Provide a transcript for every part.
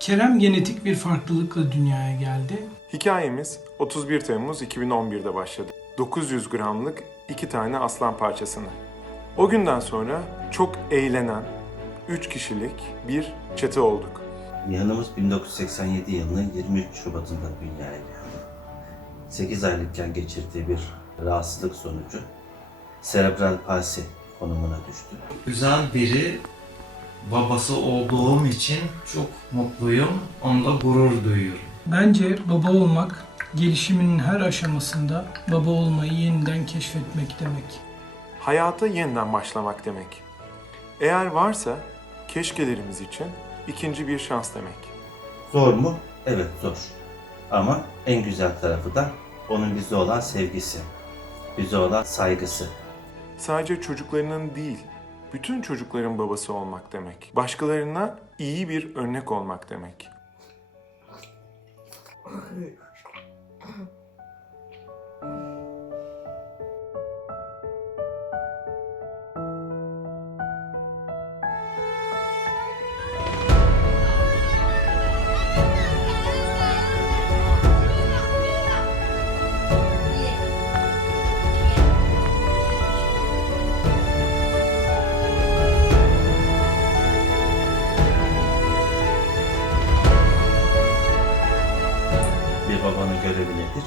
Kerem genetik bir farklılıkla dünyaya geldi. Hikayemiz 31 Temmuz 2011'de başladı. 900 gramlık iki tane aslan parçasını. O günden sonra çok eğlenen 3 kişilik bir çete olduk. Nihan'ımız 1987 yılının 23 Şubat'ında dünyaya geldi. 8 aylıkken geçirdiği bir rahatsızlık sonucu serebral palsi konumuna düştü. güzel biri babası olduğum için çok mutluyum. Onda gurur duyuyorum. Bence baba olmak gelişiminin her aşamasında baba olmayı yeniden keşfetmek demek. Hayata yeniden başlamak demek. Eğer varsa keşkelerimiz için ikinci bir şans demek. Zor mu? Evet zor. Ama en güzel tarafı da onun bize olan sevgisi, bize olan saygısı. Sadece çocuklarının değil, bütün çocukların babası olmak demek. Başkalarına iyi bir örnek olmak demek. babanın görevi nedir?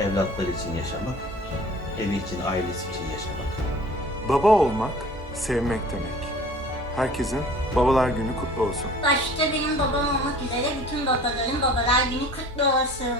Evlatları için yaşamak, evi için, ailesi için yaşamak. Baba olmak, sevmek demek. Herkesin Babalar Günü kutlu olsun. Başta benim babam olmak üzere bütün babaların babalar günü kutlu olsun.